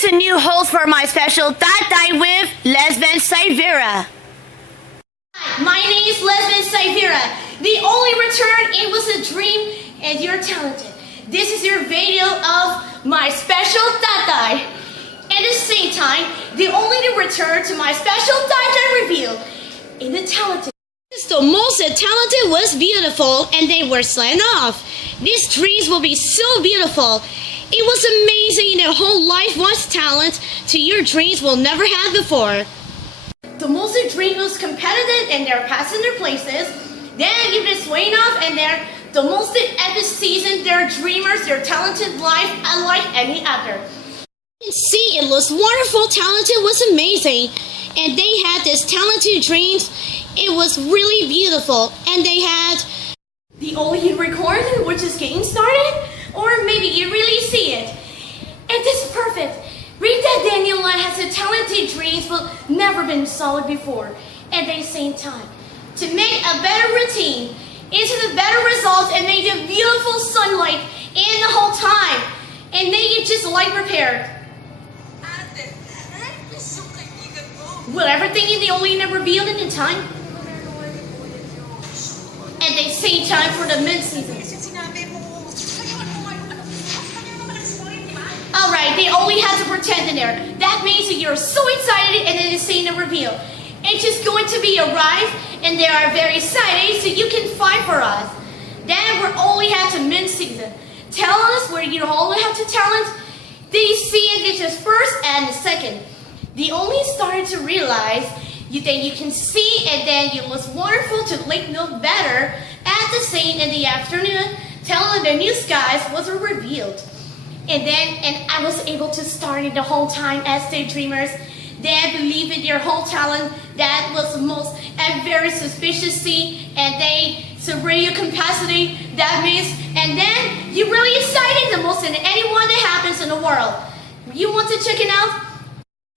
is a new host for my special Tatay with Lesven Silveira. Hi, my name is Lesven Silveira. The only return, it was a dream, and you're talented. This is your video of my special Tatay. At the same time, the only return to my special Tatay reveal in the talented. The most talented was beautiful, and they were signed off. These dreams will be so beautiful. It was amazing. Their whole life was talent to your dreams will never have before. The most dream was competitive and they're passing their places. Then you've been swaying off and they're the most epic season. They're dreamers, they're talented life unlike any other. You can see it was wonderful, talented, was amazing. And they had this talented dreams. It was really beautiful. And they had the only recording which is getting started. Or maybe you really see it. And this is perfect. Rita Daniela has a talented dreams but never been solid before. At the same time, to make a better routine, into the better results and make the beautiful sunlight in the whole time. And make it just like prepared. Will everything in the only never revealed in time? At the same time for the mid-season. Alright, they only have to pretend in there. That means that you're so excited and then it's seeing the reveal. It's just going to be arrived and they are very excited so you can fight for us. Then we only have to mid-season. Tell us where you only have to talent. They see it just first and the second. They only started to realize that you can see and then it was wonderful to know better at the same in the afternoon telling the new skies was revealed. And I was able to start it the whole time as daydreamers. They believe in their whole talent. That was the most and very suspicious see. And they surrender your capacity. That means, and then you're really excited the most than anyone that happens in the world. You want to check it out?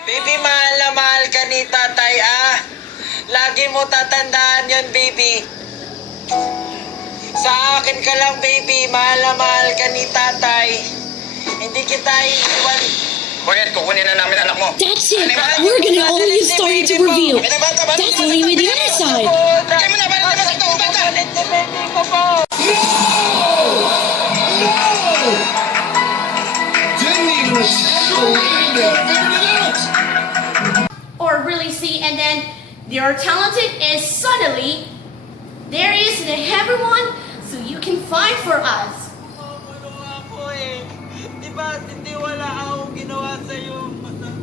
Baby, mahal na mahal ka ni Tatay, ah. Lagi mo tatandaan yun, baby. Sa akin ka lang, baby. Mahal na mahal ka ni Tatay. Hindi kita iiwan. Bakit kukunin na namin anak mo? That's it. We're gonna only start to reveal. That's only with the other side. Kaya mo na, bala naman sa itong bata! No! Didn't even schedule it, never figured it out! Or really see, and then they're talented and suddenly there is everyone so you can fight for us.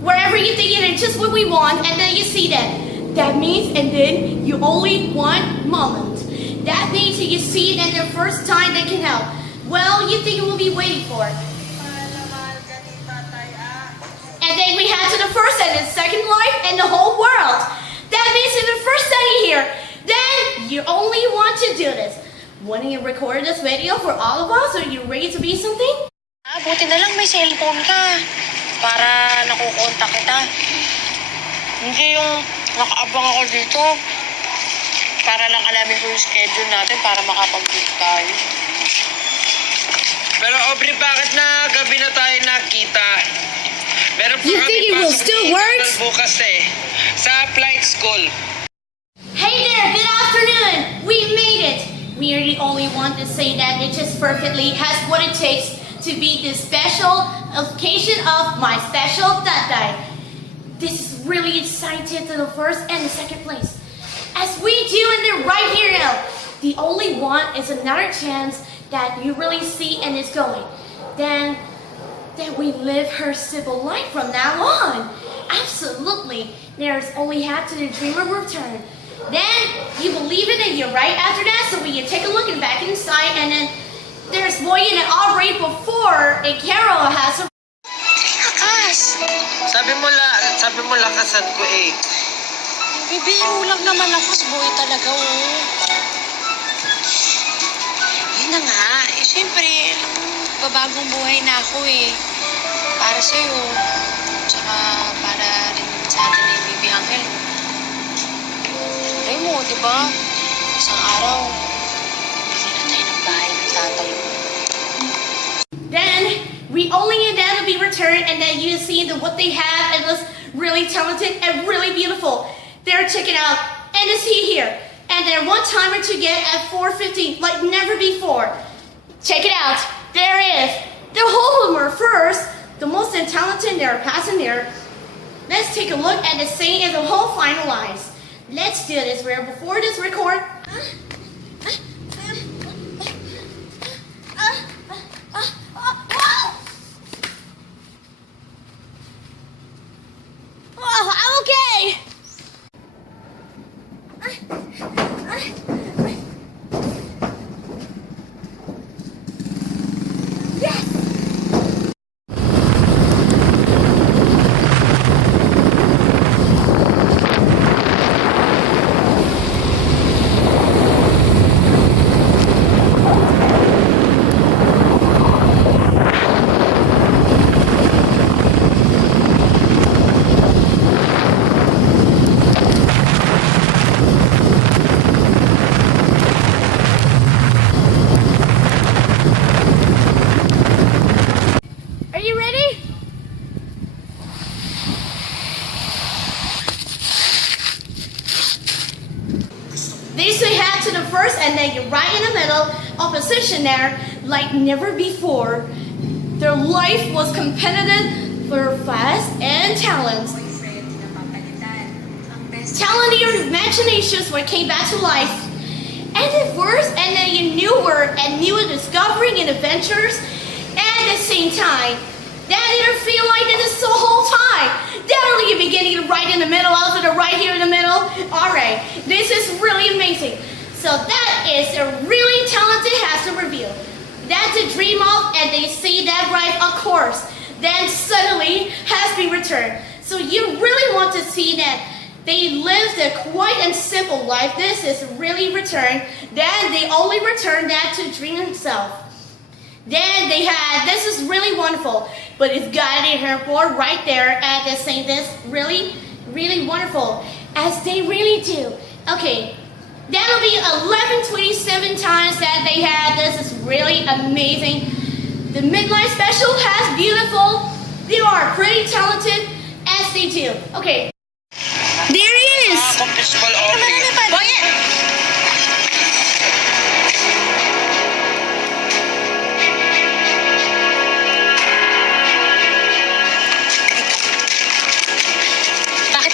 Wherever you think it is just what we want, and then you see that. That means, and then you only want moment. That means that you see it and the first time they can help. Well, you think it will be waiting for. And then we have to the first and the second life and the whole world. That means in the first setting here, then you only want to do this. When you record this video for all of us, are you ready to be something? Buti na lang may cellphone ka para nakukontak kita. Hindi yung nakaabang ako dito para lang alamin ko yung schedule natin para makapag-meet tayo. Pero Aubrey, bakit na gabi na tayo nakita? Meron pa You kami think it will pasok still ni work? Tatay bukas sa flight school. Hey there, good afternoon. We made it. We are the only one to say that it just perfectly has what it takes to be the special occasion of my special Tatay. This is really exciting to the first and the second place. As we do in the right here now, the only one is another chance that you really see and is going. Then we live her civil life from now on. Absolutely. There's only half to the dreamer return. Then you believe it and you're right after that, so we can take a look and back inside and then there's more in it already before a Carol has a... Lakas! Sabi mo lakasan ko eh. Bibiro lang naman ako, boy talaga, oh. Yun na nga, eh syempre, babagong buhay na ako eh. Para sa'yo, tsaka para rin sa atin ni Baby Angel. Sabi mo, di ba? Isang araw, bigyan na tayo ng bahay ng tatay mo. Then we only end up be returned, and then you see what they have, and it's really talented and really beautiful. There, check it out. And it's here. And they're one timer to get at 450, like never before. Check it out. There is the Holmer first, the most talented there, passing there. Let's take a look at the same as the whole finalized. Let's do this before this record. Oh, I'm okay. These two head to the first, and then you're right in the middle of position there, like never before. Their life was competitive for fast and talent. Talented imaginations were came back to life. And the first, and then you knew were and new discovering and adventures, and at the same time, that didn't feel like this the whole time. Definitely you're beginning right in the middle, also the right here in the middle. Alright, this is really amazing. So that is a really talented has to reveal. That's a dream of, and they see that right, of course. Then suddenly has been returned. So you really want to see that they lived a quiet and simple life. This is really returned. Then they only return that to dream himself. Then they had, this is really wonderful, but it's got a airport right there at the same, this really, really wonderful, as they really do. Okay, that'll be 1127 times that they had. This is really amazing. The Midnight Special has beautiful, they are pretty talented, as they do. Okay, there he is.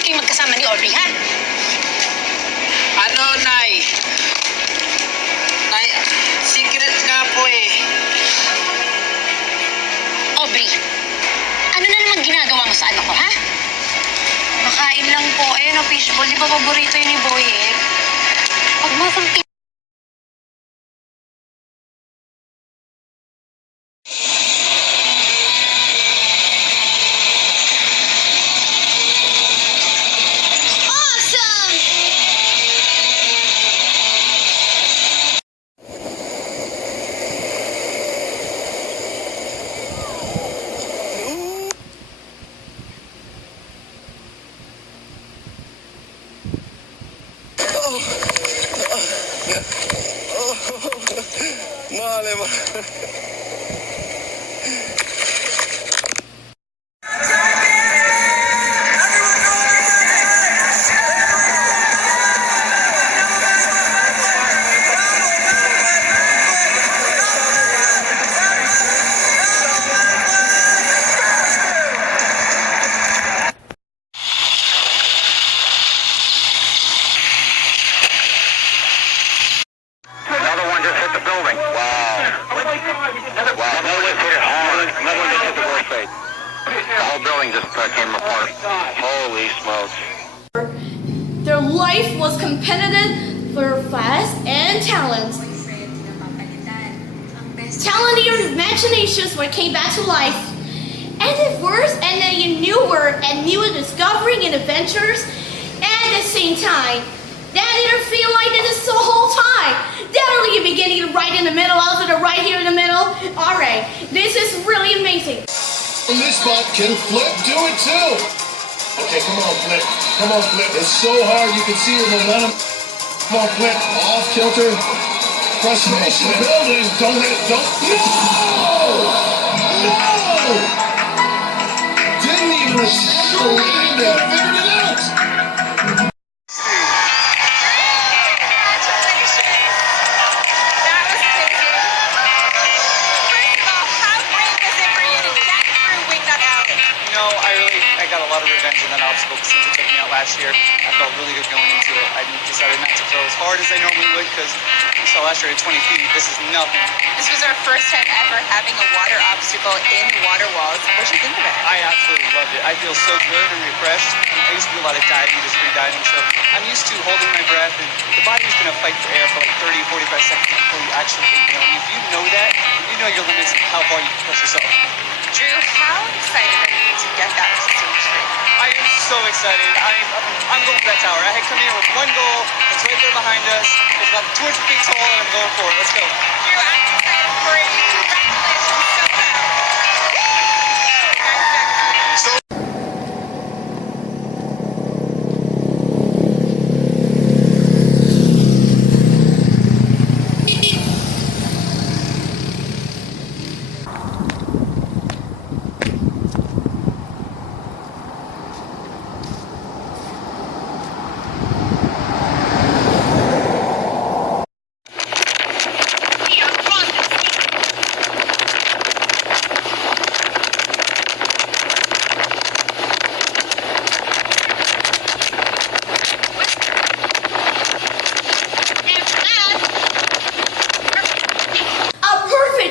Magkasama ni Aubrey, ha? Ano, Nay? Nay, secret nga po eh. Aubrey, ano na naman ginagawa mo sa anak ko, ha? Makain lang po. Ayun, fishball. Di ba paborito yun ni Boyet? Pag masang Mahal eh, Another one just hit the building. Wow. Wow, no one hit it hard. Another one just hit the worst fate. The whole building just came apart. Holy smokes. Their life was competitive for fast and talent. Talented imaginations were came back to life. And the first, and then you knew were and new discovering and adventures, and at the same time, that didn't feel like this the whole time. Definitely you're beginning right in the middle, also the right here in the middle. Alright, this is really amazing. In this spot, can Flip do it too? Okay, come on, Flip. Come on, Flip. It's so hard, you can see your momentum. Come on, Flip. Off kilter. Frustration building. Don't let it, don't. No! No! doing so good. They figured it out. I got a lot of revenge in that obstacle since it took me out last year. I felt really good going into it. I decided not to throw as hard as I normally would because you saw last year at 20 feet, this is nothing. This was our first time ever having a water obstacle in the water walls. What did you think of it? I absolutely loved it. I feel so good and refreshed. I used to do a lot of diving, just free diving, so I'm used to holding my breath, and the body's going to fight for air for like 30, 45 seconds before you actually inhale. And if you know that, you know your limits and how far you can push yourself. Drew, how excited are you to get that stage straight? I am so excited. I'm going for that tower. I had come here with one goal. It's right there behind us. It's about 200 feet tall, and I'm going for it. Let's go. Drew, I'm excited for you. Congratulations, so proud.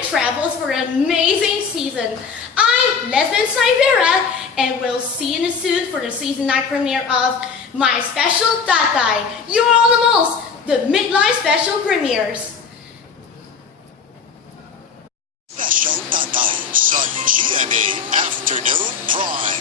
Travels for an amazing season. I'm Lesven Silveira, and we'll see you soon for the season 9 premiere of My Special Tatay. You're all the most, the midlife special premieres. Special Tatay sa GMA Afternoon Prime.